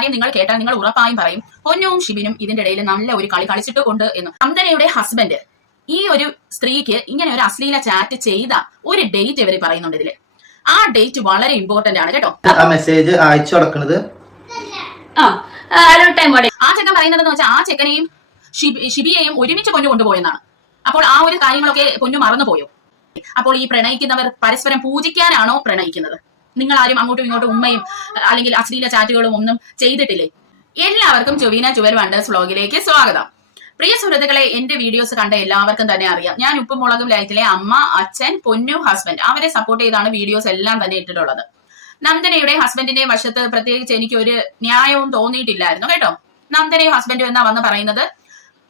കാര്യം നിങ്ങൾ കേട്ടാൽ നിങ്ങൾ ഉറപ്പായും പറയും. പൊന്നും ഷിബിനും ഇതിന്റെ ഇടയിൽ നല്ല ഒരു കളി കളിച്ചിട്ട് ഉണ്ട് എന്ന്. നന്ദനയുടെ ഹസ്ബൻഡ് ഈ ഒരു സ്ത്രീക്ക് ഇങ്ങനെ ഒരു അശ്ലീല ചാറ്റ് ചെയ്ത ഒരു ഡേറ്റ് ഇവർ പറയുന്നുണ്ട് ഇതിൽ. ആ ഡേറ്റ് വളരെ ഇമ്പോർട്ടന്റ് ആണ് കേട്ടോ. ആ മെസ്സേജ് അയച്ചു കൊടുക്കുന്നത് ആ ചെക്കൻ പറയുന്നത് വെച്ചാൽ ആ ചെക്കനെയും ഷിബി- ഷിബിയെയും ഒരുമിച്ച് പൊന്നു കൊണ്ടുപോയെന്നാണ്. അപ്പോൾ ആ ഒരു കാര്യങ്ങളൊക്കെ പൊന്നു പോയോ അപ്പോൾ ഈ പ്രണയിക്കുന്നവർ പരസ്പരം പൂജിക്കാനാണോ പ്രണയിക്കുന്നത്? നിങ്ങൾ ആരും അങ്ങോട്ടും ഇങ്ങോട്ടും ഉമ്മയും അല്ലെങ്കിൽ അശ്ലീല ചാറ്റുകളും ഒന്നും ചെയ്തിട്ടില്ലേ? എല്ലാവർക്കും ചൊവീന ചുവൽ വണ്ടേഴ്സ് വ്ളോഗിലേക്ക് സ്വാഗതം. പ്രിയ സുഹൃത്തുക്കളെ എന്റെ വീഡിയോസ് കണ്ട എല്ലാവർക്കും തന്നെ അറിയാം. ഞാൻ ഉപ്പും മുളകും ലൈറ്റിലെ അമ്മ അച്ഛൻ പൊന്നു ഹസ്ബൻഡ് അവരെ സപ്പോർട്ട് ചെയ്താണ് വീഡിയോസ് എല്ലാം തന്നെ ഇട്ടിട്ടുള്ളത്. നന്ദനയുടെ ഹസ്ബൻഡിന്റെ വശത്ത് പ്രത്യേകിച്ച് എനിക്ക് ഒരു ന്യായവും തോന്നിയിട്ടില്ലായിരുന്നു കേട്ടോ. നന്ദനയും ഹസ്ബൻഡും എന്നാ വന്ന് പറയുന്നത്?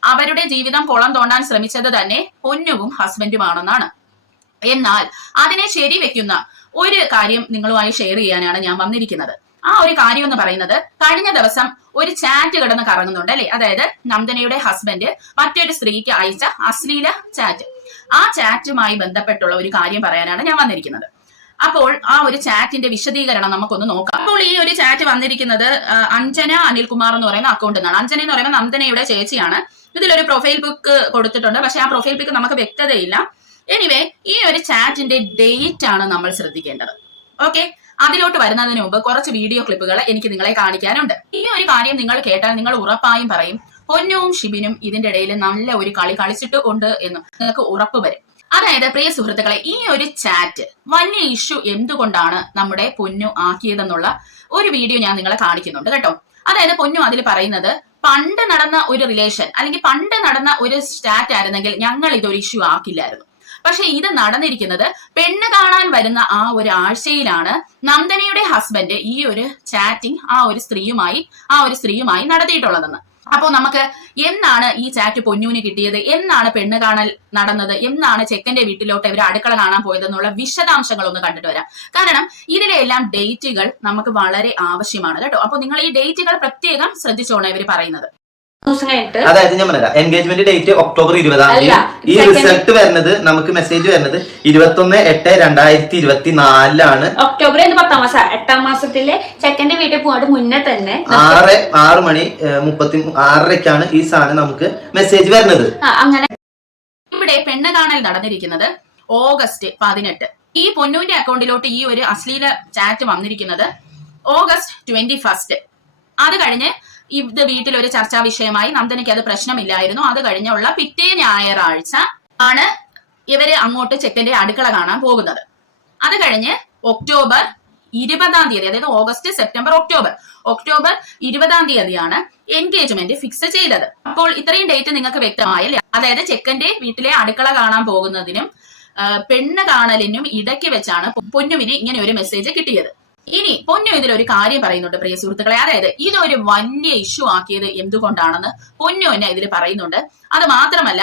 അവരുടെ ജീവിതം കുളം തോണ്ടാൻ ശ്രമിച്ചത് തന്നെ പൊന്നുവും ഹസ്ബൻഡുമാണെന്നാണ് എന്നാൽ അതിനെ ശരിവെക്കുന്ന ഒരു കാര്യം നിങ്ങളുമായി ഷെയർ ചെയ്യാനാണ് ഞാൻ വന്നിരിക്കുന്നത്. ആ ഒരു കാര്യം എന്ന് പറയുന്നത് കഴിഞ്ഞ ദിവസം ഒരു ചാറ്റ് കിടന്ന് കറങ്ങുന്നുണ്ട് അല്ലെ? അതായത് നന്ദനയുടെ ഹസ്ബൻഡ് മറ്റൊരു സ്ത്രീക്ക് അയച്ച അശ്ലീല ചാറ്റ് ആ ചാറ്റുമായി ബന്ധപ്പെട്ടുള്ള ഒരു കാര്യം പറയാനാണ് ഞാൻ വന്നിരിക്കുന്നത്. അപ്പോൾ ആ ഒരു ചാറ്റിന്റെ വിശദീകരണം നമുക്കൊന്ന് നോക്കാം. അപ്പോൾ ഈ ഒരു ചാറ്റ് വന്നിരിക്കുന്നത് അഞ്ജന അനിൽകുമാർ എന്ന് പറയുന്ന അക്കൗണ്ടിൽ നിന്നാണ്. അഞ്ജന എന്ന് പറയുന്നത് നന്ദനയുടെ ചേച്ചിയാണ്. ഇതിലൊരു പ്രൊഫൈൽ ബുക്ക് കൊടുത്തിട്ടുണ്ട്. പക്ഷെ ആ പ്രൊഫൈൽ ബുക്ക് നമുക്ക് വ്യക്തതയില്ല. എനിവേ ഈ ഒരു ചാറ്റിന്റെ ഡേറ്റ് ആണ് നമ്മൾ ശ്രദ്ധിക്കേണ്ടത്. ഓക്കെ അതിലോട്ട് വരുന്നതിന് മുമ്പ് കുറച്ച് വീഡിയോ ക്ലിപ്പുകൾ എനിക്ക് നിങ്ങളെ കാണിക്കാനുണ്ട്. ഈ ഒരു കാര്യം നിങ്ങൾ കേട്ടാൽ നിങ്ങൾ ഉറപ്പായും പറയും പൊന്നുവും ഷിബിനും ഇതിന്റെ ഇടയിൽ നല്ല ഒരു കളി കളിച്ചിട്ട് ഉണ്ട് എന്ന് നിങ്ങൾക്ക് ഉറപ്പ് വരും. അതായത് പ്രിയ സുഹൃത്തുക്കളെ ഈ ഒരു ചാറ്റ് വലിയ ഇഷ്യൂ എന്തുകൊണ്ടാണ് നമ്മുടെ പൊന്നു ആക്കിയതെന്നുള്ള ഒരു വീഡിയോ ഞാൻ നിങ്ങളെ കാണിക്കുന്നുണ്ട് കേട്ടോ. അതായത് പൊന്നു അതിൽ പറയുന്നത് പണ്ട് നടന്ന ഒരു റിലേഷൻ അല്ലെങ്കിൽ പണ്ട് നടന്ന ഒരു സ്റ്റാറ്റ് ആയിരുന്നെങ്കിൽ ഞങ്ങൾ ഇതൊരു ഇഷ്യൂ ആക്കില്ലായിരുന്നു. പക്ഷെ ഇത് നടന്നിരിക്കുന്നത് പെണ്ണ് കാണാൻ വരുന്ന ആ ഒരു ആഴ്ചയിലാണ് നന്ദനയുടെ ഹസ്ബൻഡ് ഈ ഒരു ചാറ്റിംഗ് ആ ഒരു സ്ത്രീയുമായി ആ ഒരു സ്ത്രീയുമായി നടത്തിയിട്ടുള്ളതെന്ന്. അപ്പോൾ നമുക്ക് എന്നാണ് ഈ ചാറ്റ് പൊന്നൂന് കിട്ടിയത്? എന്നാണ് പെണ്ണ് കാണൽ നടന്നത്? എന്നാണ് ചെക്കന്റെ വീട്ടിലോട്ട് ഇവർ അടുക്കള കാണാൻ പോയതെന്നുള്ള വിശദാംശങ്ങൾ ഒന്ന് കണ്ടിട്ട് വരാം. കാരണം ഇതിലെല്ലാം ഡേറ്റുകൾ നമുക്ക് വളരെ ആവശ്യമാണ് കേട്ടോ. അപ്പോൾ നിങ്ങൾ ഈ ഡേറ്റുകൾ പ്രത്യേകം ശ്രദ്ധിച്ചോണം ഇവർ പറയുന്നത്. അതായത് ഞാൻ പറഞ്ഞ എൻഗേജ്മെന്റ് ഡേറ്റ് ഒക്ടോബർ ഇരുപതാം തീയതി. ഈ റിസൾട്ട് വരുന്നത് നമുക്ക് മെസ്സേജ് വരുന്നത് ഇരുപത്തൊന്ന് എട്ട് രണ്ടായിരത്തി ഇരുപത്തി നാലിലാണ് ഒക്ടോബർ പത്താം മാസം? എട്ടാം മാസത്തിലെ സെക്കൻഡ് വീട്ടിൽ പോകാൻ മുന്നേ തന്നെ ആറ് ആറ് മണി മുപ്പത്തി ആറരയ്ക്കാണ് ഈ സാധനം നമുക്ക് മെസ്സേജ് വരുന്നത്. അങ്ങനെ. ഇവിടെ പെണ്ണ് കാണൽ നടന്നിരിക്കുന്നത് ഓഗസ്റ്റ് പതിനെട്ട്. ഈ പൊന്നുവിന്റെ അക്കൗണ്ടിലോട്ട് ഈ ഒരു അശ്ലീല ചാറ്റ് വന്നിരിക്കുന്നത് ഓഗസ്റ്റ് ട്വന്റി ഫസ്റ്റ്. അത് കഴിഞ്ഞ് ഇത് വീട്ടിൽ ഒരു ചർച്ചാ വിഷയമായി നന്ദനയ്ക്ക് അത് പ്രശ്നമില്ലായിരുന്നു. അത് കഴിഞ്ഞുള്ള പിറ്റേ ഞായറാഴ്ച ആണ് ഇവർ അങ്ങോട്ട് ചെക്കന്റെ അടുക്കള കാണാൻ പോകുന്നത്. അത് കഴിഞ്ഞ് ഒക്ടോബർ ഇരുപതാം തീയതി അതായത് ഓഗസ്റ്റ് സെപ്റ്റംബർ ഒക്ടോബർ. ഒക്ടോബർ ഇരുപതാം തീയതിയാണ് എൻഗേജ്മെന്റ് ഫിക്സ് ചെയ്തത്. അപ്പോൾ ഇത്രയും ഡേറ്റ് നിങ്ങൾക്ക് വ്യക്തമായല്ലേ? അതായത് ചെക്കന്റെ വീട്ടിലെ അടുക്കള കാണാൻ പോകുന്നതിനും പെണ്ണ് കാണലിനും ഇടയ്ക്ക് വെച്ചാണ് പൊന്നുവിന് ഇങ്ങനെ ഒരു മെസ്സേജ് കിട്ടിയത്. ഇനി പൊന്നു ഇതിൽ ഒരു കാര്യം പറയുന്നുണ്ട് പ്രിയ സുഹൃത്തുക്കളെ. അതായത് ഇതൊരു വലിയ ഇഷ്യൂ ആക്കിയത് എന്തുകൊണ്ടാണെന്ന് പൊന്നു എന്നെ ഇതിൽ പറയുന്നുണ്ട്. അത് മാത്രമല്ല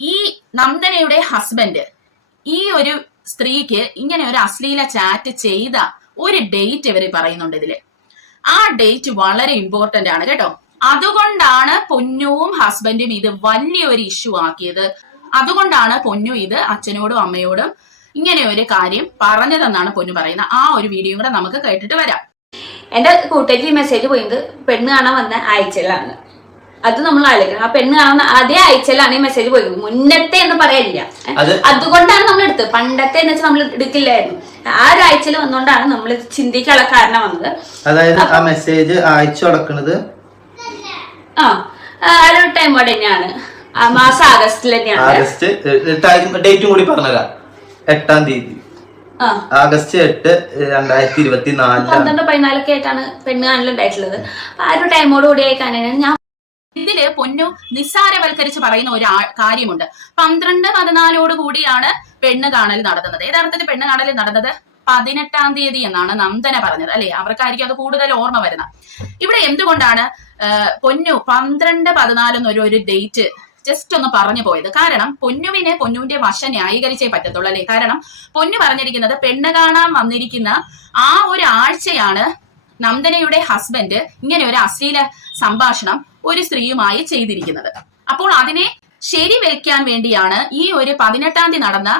ഈ നന്ദനയുടെ ഹസ്ബൻഡ് ഈ ഒരു സ്ത്രീക്ക് ഇങ്ങനെ ഒരു അശ്ലീല ചാറ്റ് ചെയ്ത ഒരു ഡേറ്റ് ഇവർ പറയുന്നുണ്ട് ഇതിൽ. ആ ഡേറ്റ് വളരെ ഇമ്പോർട്ടന്റ് ആണ് കേട്ടോ. അതുകൊണ്ടാണ് പൊന്നുവും ഹസ്ബൻഡും ഇത് വലിയൊരു ഇഷ്യൂ ആക്കിയത്. അതുകൊണ്ടാണ് പൊന്നു ഇത് അച്ഛനോടും അമ്മയോടും ഇങ്ങനെ ഒരു കാര്യം പറഞ്ഞതെന്നാണ് പൊന്നു പറയുന്നത്. ആ ഒരു വീഡിയോ കൂടെ നമുക്ക് കേട്ടിട്ട് വരാം. എന്റെ കൂട്ടേക്ക് മെസ്സേജ് പോയത് പെണ്ണ് കാണാൻ വന്ന ആഴ്ചയിലാണ്. അത് നമ്മൾ ആലോചിക്കണം. ആ പെണ്ണ് കാണുന്ന അതേ ആഴ്ചയിലാണ് ഈ മെസ്സേജ് പോയത്. മുന്നത്തെ എന്ന് പറയാനില്ല അത് അതുകൊണ്ടാണ് നമ്മൾ എടുത്തത്. പണ്ടത്തെ എന്ന് വെച്ചാൽ നമ്മൾ എടുക്കില്ലായിരുന്നു. ആ ഒരു അയച്ചൽ വന്നുകൊണ്ടാണ് നമ്മൾ ചിന്തിക്കാനുള്ള കാരണം വന്നത്. അതായത് ആ മെസ്സേജ് അയച്ചു കൊടുക്കുന്നത് ആ ആ ഒരു ടൈം അവിടെ തന്നെയാണ്. ആ മാസം ആഗസ്റ്റിൽ തന്നെയാണ്. ആഗസ്റ്റ് ഡേറ്റും കൂടി പറഞ്ഞുതരാം. എട്ടാം തീയതി. ആഗസ്റ്റ് എട്ട് രണ്ടായിരത്തി ഇരുപത്തി നാല് പന്ത്രണ്ട് പതിനാലൊക്കെ ആയിട്ടാണ് പെണ്ണ് കാണലുണ്ടായിട്ടുള്ളത്. ആ ഒരു ടൈമോട് കൂടി ആയിക്കാനാണ് ഞാൻ ഇതിൽ പൊന്നു നിസ്സാരവൽക്കരിച്ച് പറയുന്ന ഒരു കാര്യമുണ്ട്. പന്ത്രണ്ട് പതിനാലോട് കൂടിയാണ് പെണ്ണ് കാണൽ നടന്നത്. യഥാർത്ഥത്തിൽ പെണ്ണ് കാണൽ നടന്നത് പതിനെട്ടാം തീയതി എന്നാണ് നന്ദന പറഞ്ഞത് അല്ലെ? അവർക്കായിരിക്കും അത് കൂടുതൽ ഓർമ്മ വരുന്നത്. ഇവിടെ എന്തുകൊണ്ടാണ് പൊന്നു പന്ത്രണ്ട് പതിനാലെന്നൊരു ഒരു ഡേറ്റ് ജസ്റ്റ് ഒന്ന് പറഞ്ഞു പോയത്. കാരണം പൊന്നുവിനെ പൊന്നുവിന്റെ വശ ന്യായീകരിച്ചേ പറ്റത്തുള്ളൂ അല്ലെ? കാരണം പൊന്നു പറഞ്ഞിരിക്കുന്നത് പെണ്ണ് കാണാൻ വന്നിരിക്കുന്ന ആ ഒരു ആഴ്ചയാണ് നന്ദനയുടെ ഹസ്ബൻഡ് ഇങ്ങനെ ഒരു അശ്ലീല സംഭാഷണം ഒരു സ്ത്രീയുമായി ചെയ്തിരിക്കുന്നത്. അപ്പോൾ അതിനെ ശരി വയ്ക്കാൻ വേണ്ടിയാണ് ഈ ഒരു പതിനെട്ടാം തീയതി നടന്ന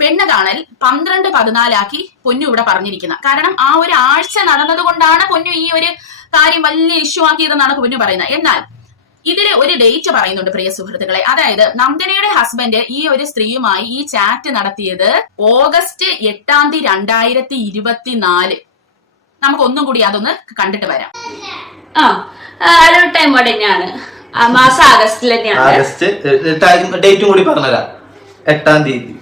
പെണ്ണ് കാണൽ പന്ത്രണ്ട് പതിനാലാക്കി പൊന്നു ഇവിടെ പറഞ്ഞിരിക്കുന്നത്. കാരണം ആ ഒരു ആഴ്ച നടന്നത് കൊണ്ടാണ് പൊന്നു ഈ ഒരു കാര്യം വലിയ ഇഷ്യൂ ആക്കിയതെന്നാണ് പൊന്നു പറയുന്നത്. എന്നാൽ ഇതിൽ ഒരു ഡേറ്റ് പറയുന്നുണ്ട് പ്രിയ സുഹൃത്തുക്കളെ. അതായത് നന്ദനയുടെ ഹസ്ബൻഡ് ഈ ഒരു സ്ത്രീയുമായി ഈ ചാറ്റ് നടത്തിയത് ഓഗസ്റ്റ് എട്ടാം തീയതി രണ്ടായിരത്തി ഇരുപത്തിനാല് നമുക്ക് ഒന്നും കൂടി അതൊന്ന് കണ്ടിട്ട് വരാം. ആ ടൈം മാസം ആഗസ്റ്റിൽ തന്നെയാണ്. ആഗസ്റ്റ് ഡേറ്റും കൂടി പറഞ്ഞുതരാം. എട്ടാം തീയതി.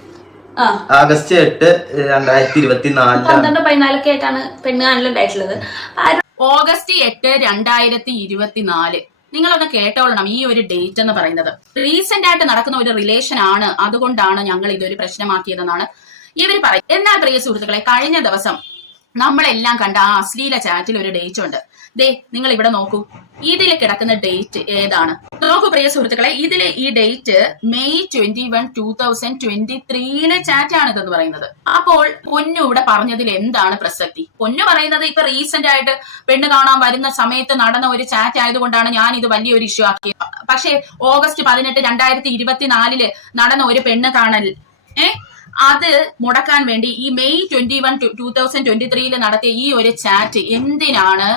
ആ. ആഗസ്റ്റ് എട്ട് രണ്ടായിരത്തി ഇരുപത്തി നാലിലാണ് പന്ത്രണ്ട് പതിനാലൊക്കെ ആയിട്ടാണ് പെണ്ണ് കാണലുണ്ടായിട്ടുള്ളത് ഓഗസ്റ്റ് എട്ട് രണ്ടായിരത്തി ഇരുപത്തിനാല് നിങ്ങളൊന്ന് കേട്ടോളണം ഈ ഒരു ഡേറ്റ് എന്ന് പറയുന്നത്. റീസെന്റ് ആയിട്ട് നടക്കുന്ന ഒരു റിലേഷൻ ആണ്. അതുകൊണ്ടാണ് ഞങ്ങൾ ഇതൊരു പ്രശ്നമാക്കിയതെന്നാണ് ഇവർ പറയും എന്നാൽ പ്രിയ സുഹൃത്തുക്കളെ കഴിഞ്ഞ ദിവസം നമ്മളെല്ലാം കണ്ട ആ അശ്ലീല ചാറ്റിൽ ഒരു ഡേറ്റ് ഉണ്ട്. ദേ നിങ്ങൾ ഇവിടെ നോക്കൂ. ഇതിൽ കിടക്കുന്ന ഡേറ്റ് ഏതാണ്? നോക്കൂ പ്രിയ സുഹൃത്തുക്കളെ ഇതിൽ ഈ date May twenty one two thousand twenty ത്രീയിലെ chat ആണ് ഇതെന്ന് പറയുന്നത്. അപ്പോൾ പൊന്നു ഇവിടെ പറഞ്ഞതിൽ എന്താണ് പ്രസക്തി? പൊന്നു പറയുന്നത് ഇപ്പൊ റീസെന്റ് ആയിട്ട് പെണ്ണ് കാണാൻ വരുന്ന സമയത്ത് നടന്ന ഒരു ചാറ്റ് ആയതുകൊണ്ടാണ് ഞാൻ ഇത് വലിയൊരു ഇഷ്യൂ ആക്കിയത്. പക്ഷേ ഓഗസ്റ്റ് പതിനെട്ട് രണ്ടായിരത്തി ഇരുപത്തിനാലിൽ നടന്ന ഒരു പെണ്ണ് കാണൽ ഏ? അത് മുടക്കാൻ വേണ്ടി ഈ May twenty one two thousand twenty ത്രീയിൽ നടത്തിയ ഈ ഒരു ചാറ്റ് എന്തിനാണ്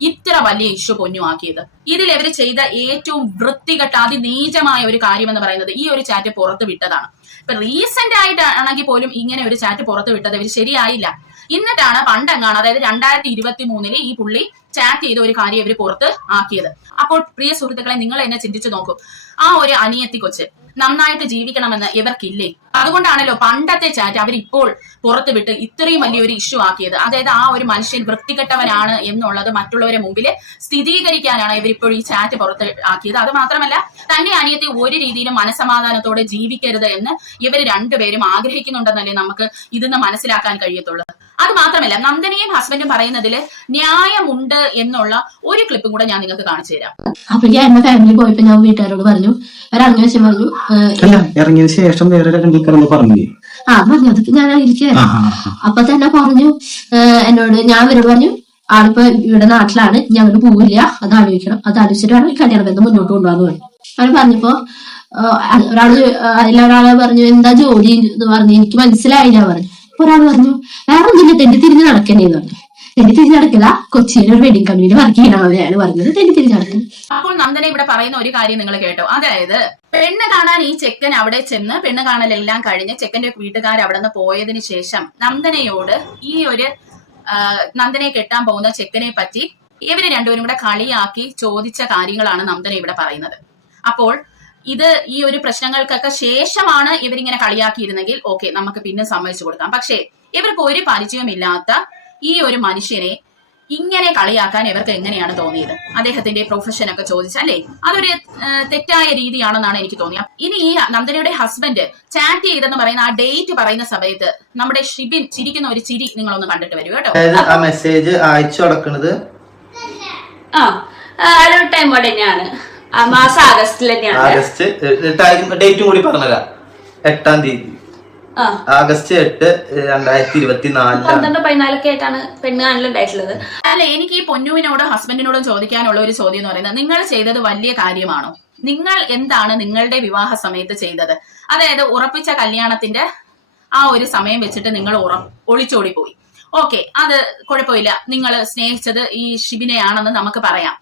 ഇത്ര വലിയ ഇഷ്യൂ പൊന്നുമാക്കിയത് ഇതിൽ ഇവർ ചെയ്ത ഏറ്റവും വൃത്തികെട്ട അതിനീചമായ ഒരു കാര്യം എന്ന് പറയുന്നത് ഈ ഒരു ചാറ്റ് പുറത്ത് വിട്ടതാണ്. ഇപ്പൊ റീസെന്റ് ആയിട്ടാണെങ്കിൽ പോലും ഇങ്ങനെ ഒരു ചാറ്റ് പുറത്ത് വിട്ടത് ഇവർ ശരിയായില്ല. എന്നിട്ടാണ് പണ്ടെങ്ങാണ് അതായത് രണ്ടായിരത്തി ഇരുപത്തി മൂന്നിൽ ഈ പുള്ളി ചാറ്റ് ചെയ്ത ഒരു കാര്യം ഇവർ പുറത്ത് ആക്കിയത്. അപ്പോൾ പ്രിയ സുഹൃത്തുക്കളെ നിങ്ങൾ എന്നെ ചിന്തിച്ചു നോക്കൂ. ആ ഒരു അനിയത്തി കൊച്ച് നന്നായിട്ട് ജീവിക്കണമെന്ന് ഇവർക്കില്ലേ? അതുകൊണ്ടാണല്ലോ പണ്ടത്തെ ചാറ്റ് അവരിപ്പോൾ പുറത്ത് വിട്ട് ഇത്രയും വലിയൊരു ഇഷ്യൂ ആക്കിയത്. അതായത് ആ ഒരു മനുഷ്യൻ വൃത്തികെട്ടവനാണ് എന്നുള്ളത് മറ്റുള്ളവരെ മുമ്പിൽ സ്ഥിരീകരിക്കാനാണ് ഇവരിപ്പോൾ ഈ ചാറ്റ് പുറത്ത് ആക്കിയത്. അത് മാത്രമല്ല തന്റെ അനിയത്തെ ഒരു രീതിയിലും മനസമാധാനത്തോടെ ജീവിക്കരുത് എന്ന് ഇവർ രണ്ടുപേരും ആഗ്രഹിക്കുന്നുണ്ടെന്നല്ലേ നമുക്ക് ഇതിന്ന് മനസ്സിലാക്കാൻ കഴിയത്തുള്ളൂ. അത് മാത്രമല്ല നന്ദനയും ഹസ്ബൻഡും പറയുന്നതിൽ ന്യായമുണ്ട് എന്നുള്ള ഒരു ക്ലിപ്പും കൂടെ ഞാൻ നിങ്ങൾക്ക് കാണിച്ചു തരാം. അപ്പൊ ഞാൻ എന്റെ ഫാമിലി പോയപ്പോ ഞാൻ വീട്ടുകാരോട് പറഞ്ഞു ഒരറിഞ്ഞ ശേഷം പറഞ്ഞു ഇറങ്ങിയതിന് ശേഷം വേറെ പറഞ്ഞു ആ പറഞ്ഞു അതൊക്കെ ഞാൻ ഇരിക്കുകയായിരുന്നു. അപ്പൊ തന്നെ പറഞ്ഞു എന്നോട് ഞാൻ ഇവരോട് പറഞ്ഞു ആളിപ്പോ ഇവിടെ നാട്ടിലാണ് ഞങ്ങൾ പോവില്ല അത് ആലോചിക്കണം അത് ആലോചിച്ചിട്ട് വേണം ഈ കല്യാണ ബന്ധം മുന്നോട്ട് കൊണ്ടുപോകാന്ന് പറഞ്ഞു. അവർ പറഞ്ഞപ്പോ ഒരാൾ അതിലൊരാളെ പറഞ്ഞു എന്താ ജോലി? എന്ന് പറഞ്ഞു എനിക്ക് മനസ്സിലായില്ല പറഞ്ഞു. ഒരാൾ പറഞ്ഞു വേറെ ഒന്നുമില്ല തെണ്ടി തിരിഞ്ഞ് നടക്കണേന്ന് പറഞ്ഞു. തെണ്ടി തിരിഞ്ഞ് നടക്കില്ല കൊച്ചിയിൽ ഒരു വെഡിങ് കമ്പനിയിൽ വർക്ക് ചെയ്യണമെന്നാണ് പറഞ്ഞത് തെണ്ടി തിരിഞ്ഞ് നടക്കുന്നത് അപ്പോൾ നന്ദന ഇവിടെ പറയുന്ന ഒരു കാര്യം നിങ്ങൾ കേട്ടോ. അതായത് പെണ്ണ് കാണാൻ ഈ ചെക്കൻ അവിടെ ചെന്ന് പെണ്ണ് കാണലെല്ലാം കഴിഞ്ഞ് ചെക്കന്റെ വീട്ടുകാർ അവിടെ നിന്ന് പോയതിനു ശേഷം നന്ദനയോട് ഈ ഒരു നന്ദനെ കെട്ടാൻ പോകുന്ന ചെക്കനെ പറ്റി ഇവർ രണ്ടുപേരും കൂടെ കളിയാക്കി ചോദിച്ച കാര്യങ്ങളാണ് നന്ദന ഇവിടെ പറയുന്നത്. അപ്പോൾ ഇത് ഈ ഒരു പ്രശ്നങ്ങൾക്കൊക്കെ ശേഷമാണ് ഇവരിങ്ങനെ കളിയാക്കിയിരുന്നെങ്കിൽ ഓക്കെ നമുക്ക് പിന്നെ സമ്മതിച്ചു കൊടുക്കാം. പക്ഷേ ഇവർക്ക് ഒരു പരിചയമില്ലാത്ത ഈ ഒരു മനുഷ്യനെ ഇങ്ങനെ കളിയാക്കാൻ ഇവർക്ക് എങ്ങനെയാണ് തോന്നിയത്? അദ്ദേഹത്തിന്റെ പ്രൊഫഷൻ ഒക്കെ ചോദിച്ചാൽ അല്ലേ? അതൊരു തെറ്റായ രീതിയാണെന്നാണ് എനിക്ക് തോന്നിയത്. ഇനി ഈ നന്ദനയുടെ ഹസ്ബൻഡ് ചാറ്റ് ചെയ്തെന്ന് പറയുന്ന ആ ഡേറ്റ് പറയുന്ന സമയത്ത് നമ്മുടെ ഷിബിൻ ചിരിക്കുന്ന ഒരു ചിരി നിങ്ങളൊന്ന് കണ്ടിട്ട് വരൂ കേട്ടോ. ആ മെസ്സേജ് അയച്ചു കൊടുക്കുന്നത്? ആ ആ ടൈം ആ മാസം ആഗസ്റ്റിൽ തന്നെയാണ്. ആഗസ്റ്റ് ഡേറ്റും കൂടി പറഞ്ഞുതരാം. എട്ടാം തീയതി. ആ. ആഗസ്റ്റ് എട്ട് രണ്ടായിരത്തി ഇരുപത്തി നാലിലാണ് പന്ത്രണ്ട് പതിനാലൊക്കെ ആയിട്ടാണ് പെണ്ണ് കാണലുണ്ടായിട്ടുള്ളത് അല്ല എനിക്ക് ഈ പൊന്നുവിനോടും ഹസ്ബൻഡിനോടും ചോദിക്കാനുള്ള ഒരു ചോദ്യം എന്ന് പറയുന്നത് നിങ്ങൾ ചെയ്തത് വലിയ കാര്യമാണോ? നിങ്ങൾ എന്താണ് നിങ്ങളുടെ വിവാഹ സമയത്ത് ചെയ്തത്? അതായത് ഉറപ്പിച്ച കല്യാണത്തിന്റെ ആ ഒരു സമയം വെച്ചിട്ട് നിങ്ങൾ ഒളിച്ചോടി പോയി ഓക്കെ അത് കുഴപ്പമില്ല. നിങ്ങൾ സ്നേഹിച്ചത് ഈ ഷിബിനെയാണെന്ന് നമുക്ക് പറയാം.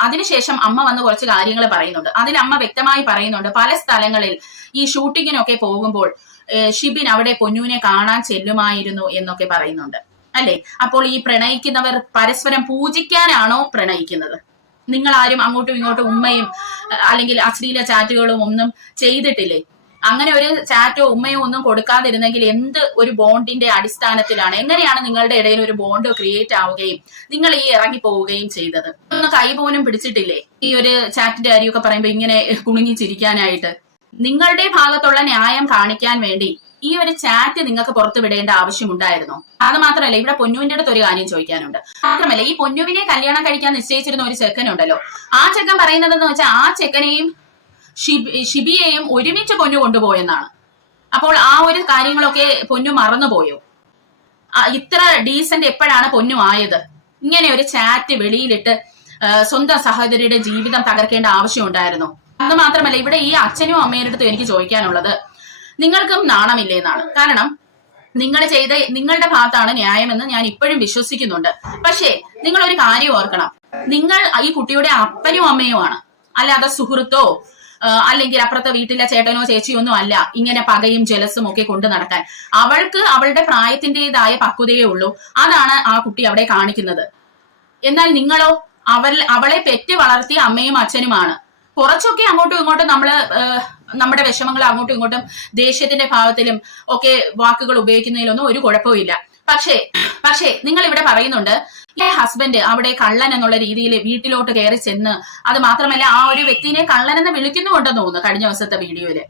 അതിനുശേഷം അമ്മ വന്ന് കുറച്ച് കാര്യങ്ങൾ പറയുന്നുണ്ട്. അതിൽ അമ്മ വ്യക്തമായി പറയുന്നുണ്ട് പല സ്ഥലങ്ങളിൽ ഈ ഷൂട്ടിങ്ങിനൊക്കെ പോകുമ്പോൾ ഷിബിൻ അവിടെ പൊന്നുവിനെ കാണാൻ ചെല്ലുമായിരുന്നു എന്നൊക്കെ പറയുന്നുണ്ട്. അല്ലെ? അപ്പോൾ ഈ പ്രണയിക്കുന്നവർ പരസ്പരം പൂജിക്കാനാണോ പ്രണയിക്കുന്നത്? നിങ്ങൾ ആരും അങ്ങോട്ടും ഇങ്ങോട്ടും ഉമ്മയും അല്ലെങ്കിൽ അശ്ലീല ചാറ്റുകളും ഒന്നും ചെയ്തിട്ടില്ലേ? അങ്ങനെ ഒരു ചാറ്റോ ഉമ്മയോ ഒന്നും കൊടുക്കാതിരുന്നെങ്കിൽ എന്ത് ഒരു ബോണ്ടിന്റെ അടിസ്ഥാനത്തിലാണ്? എങ്ങനെയാണ് നിങ്ങളുടെ ഇടയിൽ ഒരു ബോണ്ട് ക്രിയേറ്റ് ആവുകയും നിങ്ങൾ ഈ ഇറങ്ങി പോവുകയും ചെയ്തത്? ഒന്ന് കൈ പോലും പിടിച്ചിട്ടില്ലേ? ഈ ഒരു ചാറ്റിന്റെ കാര്യമൊക്കെ പറയുമ്പോൾ ഇങ്ങനെ കുണുങ്ങി ചിരിക്കാനായിട്ട്. നിങ്ങളുടെ ഭാഗത്തുള്ള ന്യായം കാണിക്കാൻ വേണ്ടി ഈ ഒരു ചാറ്റ് നിങ്ങൾക്ക് പുറത്തു വിടേണ്ട ആവശ്യമുണ്ടായിരുന്നോ? അത് മാത്രമല്ല ഇവിടെ പൊന്നുവിന്റെ അടുത്ത് ഒരു കാര്യം ചോദിക്കാനുണ്ട്. മാത്രമല്ല ഈ പൊന്നുവിനെ കല്യാണം കഴിക്കാൻ നിശ്ചയിച്ചിരുന്ന ഒരു ചെക്കനുണ്ടല്ലോ. ആ ചെക്കൻ പറയുന്നതെന്ന് വെച്ചാൽ ആ ചെക്കനെയും ഷിബിയെയും ഒരുമിച്ച് പൊന്നു കൊണ്ടുപോയെന്നാണ്. അപ്പോൾ ആ ഒരു കാര്യങ്ങളൊക്കെ പൊന്നു മറന്നുപോയോ? ഇത്ര ഡീസന്റ് എപ്പോഴാണ് പൊന്നു ആയത്? ഇങ്ങനെ ഒരു ചാറ്റ് വെളിയിലിട്ട് സ്വന്തം സഹോദരിയുടെ ജീവിതം തകർക്കേണ്ട ആവശ്യമുണ്ടായിരുന്നു അത് മാത്രമല്ല ഇവിടെ ഈ അച്ഛനും അമ്മയുടെ അടുത്തും എനിക്ക് ചോദിക്കാനുള്ളത് നിങ്ങൾക്കും നാണമില്ലേ എന്നാണ്. കാരണം നിങ്ങൾ ചെയ്ത നിങ്ങളുടെ ഭാഗത്താണ് ന്യായമെന്ന് ഞാൻ ഇപ്പോഴും വിശ്വസിക്കുന്നുണ്ട്. പക്ഷേ നിങ്ങൾ ഒരു കാര്യം ഓർക്കണം. നിങ്ങൾ ഈ കുട്ടിയുടെ അപ്പനും അമ്മയുമാണ്. അല്ലാതെ സുഹൃത്തോ അല്ലെങ്കിൽ അപ്പുറത്തെ വീട്ടിലെ ചേട്ടനോ ചേച്ചിയോ ഒന്നും അല്ല. ഇങ്ങനെ പകയും ജലസും ഒക്കെ കൊണ്ട് നടക്കാൻ. അവൾക്ക് അവളുടെ പ്രായത്തിന്റേതായ പക്വതയേ ഉള്ളൂ. അതാണ് ആ കുട്ടി അവിടെ കാണിക്കുന്നത്. എന്നാൽ നിങ്ങളോ അവൾ അവളെ പെറ്റ് വളർത്തിയ അമ്മയും അച്ഛനുമാണ്. കുറച്ചൊക്കെ അങ്ങോട്ടും ഇങ്ങോട്ടും നമ്മൾ നമ്മുടെ വിഷമങ്ങൾ അങ്ങോട്ടും ഇങ്ങോട്ടും ദേഷ്യത്തിന്റെ ഭാവത്തിലും ഒക്കെ വാക്കുകൾ ഉപയോഗിക്കുന്നതിലൊന്നും ഒരു കുഴപ്പമില്ല പക്ഷേ പക്ഷേ നിങ്ങൾ ഇവിടെ പറയുന്നുണ്ട് ഈ ഹസ്ബൻഡ് അവിടെ കള്ളൻ എന്നുള്ള രീതിയിൽ വീട്ടിലോട്ട് കയറി ചെന്ന് അത് മാത്രമല്ല ആ ഒരു വ്യക്തിനെ കള്ളൻ എന്ന് വിളിക്കുന്നുണ്ടെന്ന് തോന്നുന്നു കഴിഞ്ഞ ദിവസത്തെ വീഡിയോയിൽ.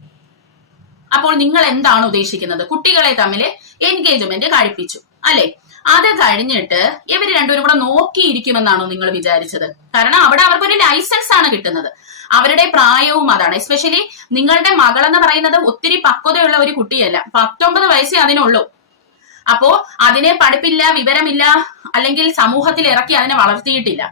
അപ്പോൾ നിങ്ങൾ എന്താണ് ഉദ്ദേശിക്കുന്നത്? കുട്ടികളെ തമ്മിൽ എൻഗേജ്മെന്റ് കഴിപ്പിച്ചു അല്ലെ? അത് കഴിഞ്ഞിട്ട് ഇവർ രണ്ടുപേരും കൂടെ നോക്കിയിരിക്കുമെന്നാണോ നിങ്ങൾ വിചാരിച്ചത്? കാരണം അവിടെ അവർക്കൊരു ലൈസൻസ് ആണ് കിട്ടുന്നത്. അവരുടെ പ്രായവും അതാണ്. എസ്പെഷ്യലി നിങ്ങളുടെ മകളെന്ന് പറയുന്നത് ഒത്തിരി പക്വതയുള്ള ഒരു കുട്ടിയല്ല. പത്തൊമ്പത് വയസ്സേ അതിനുള്ളൂ. അപ്പോ അതിനെ പഠിപ്പില്ല വിവരമില്ല അല്ലെങ്കിൽ സമൂഹത്തിൽ ഇറക്കി അതിനെ വളർത്തിയിട്ടില്ല.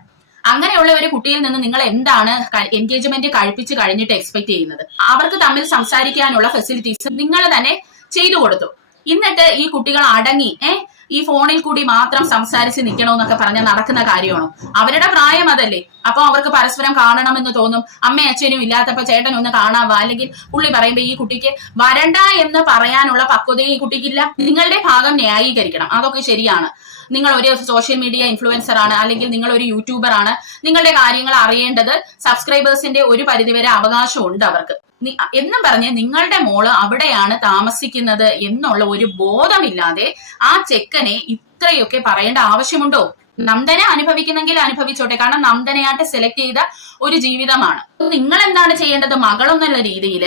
അങ്ങനെയുള്ള ഒരു കുട്ടിയിൽ നിന്ന് നിങ്ങൾ എന്താണ് എൻഗേജ്മെന്റ് കഴിപ്പിച്ച് കഴിഞ്ഞിട്ട് എക്സ്പെക്ട് ചെയ്യുന്നത്? അവർക്ക് തമ്മിൽ സംസാരിക്കാനുള്ള ഫെസിലിറ്റീസ് നിങ്ങൾ തന്നെ ചെയ്തു കൊടുത്തു. എന്നിട്ട് ഈ കുട്ടികൾ അടങ്ങി ഏഹ് ഈ ഫോണിൽ കൂടി മാത്രം സംസാരിച്ച് നിൽക്കണമെന്നൊക്കെ പറഞ്ഞാൽ നടക്കുന്ന കാര്യമാണോ? അവരുടെ പ്രായം അതല്ലേ. അപ്പൊ അവർക്ക് പരസ്പരം കാണണമെന്ന് തോന്നും. അമ്മയും അച്ഛനും ഇല്ലാത്തപ്പോ ചേട്ടൻ ഒന്ന് കാണാവാ അല്ലെങ്കിൽ പുള്ളി പറയുമ്പോ ഈ കുട്ടിക്ക് വരണ്ട എന്ന് പറയാനുള്ള പക്വതയും ഈ കുട്ടിക്കില്ല. നിങ്ങളുടെ ഭാഗം ന്യായീകരിക്കണം. അതൊക്കെ ശരിയാണ്. നിങ്ങൾ ഒരു സോഷ്യൽ മീഡിയ ഇൻഫ്ലുവൻസർ ആണ് അല്ലെങ്കിൽ നിങ്ങൾ ഒരു യൂട്യൂബർ ആണ്. നിങ്ങളുടെ കാര്യങ്ങൾ അറിയേണ്ടത് സബ്സ്ക്രൈബേഴ്സിന്റെ ഒരു പരിധിവരെ അവകാശമുണ്ട് അവർക്ക്. എന്നും പറഞ്ഞ് നിങ്ങളുടെ മോൾ അവിടെയാണ് താമസിക്കുന്നത് എന്നുള്ള ഒരു ബോധമില്ലാതെ ആ ചെക്കനെ ഇത്രയൊക്കെ പറയേണ്ട ആവശ്യമുണ്ടോ? നന്ദന അനുഭവിക്കുന്നെങ്കിൽ അനുഭവിച്ചോട്ടെ. കാരണം നന്ദനയായിട്ട് സെലക്ട് ചെയ്ത ഒരു ജീവിതമാണ്. നിങ്ങൾ എന്താണ് ചെയ്യേണ്ടത്? മകളെന്നുള്ള രീതിയിൽ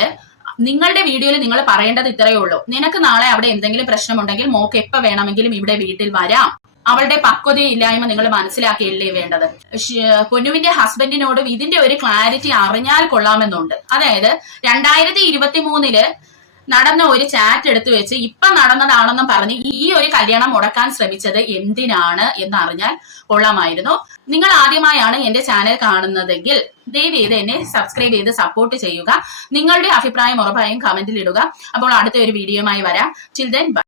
നിങ്ങളുടെ വീഡിയോയിൽ നിങ്ങൾ പറയേണ്ടത് ഇത്രയേ ഉള്ളൂ. നിനക്ക് നാളെ അവിടെ എന്തെങ്കിലും പ്രശ്നമുണ്ടെങ്കിൽ മോക്ക് എപ്പോ വേണമെങ്കിലും ഇവിടെ വീട്ടിൽ വരാം. അവളുടെ പക്വതയില്ലായ്മ നിങ്ങൾ മനസ്സിലാക്കിയല്ലേ വേണ്ടത്. പൊന്നുവിന്റെ ഹസ്ബൻഡിനോടും ഇതിന്റെ ഒരു ക്ലാരിറ്റി അറിഞ്ഞാൽ കൊള്ളാമെന്നുണ്ട്. അതായത് രണ്ടായിരത്തി ഇരുപത്തി മൂന്നിൽ നടന്ന ഒരു ചാറ്റ് എടുത്തു വെച്ച് ഇപ്പൊ നടന്നതാണെന്നും പറഞ്ഞ് ഈ ഒരു കല്യാണം മുടക്കാൻ ശ്രമിച്ചത് എന്തിനാണ് എന്ന് അറിഞ്ഞാൽ കൊള്ളാമായിരുന്നു. നിങ്ങൾ ആദ്യമായാണ് എന്റെ ചാനൽ കാണുന്നതെങ്കിൽ ദയവ് ചെയ്ത് എന്നെ സബ്സ്ക്രൈബ് ചെയ്ത് സപ്പോർട്ട് ചെയ്യുക. നിങ്ങളുടെ അഭിപ്രായം ഉറപ്പായും കമന്റിൽ ഇടുക. അപ്പോൾ അടുത്ത ഒരു വീഡിയോയുമായി വരാം. ചിൽഡ്രൻ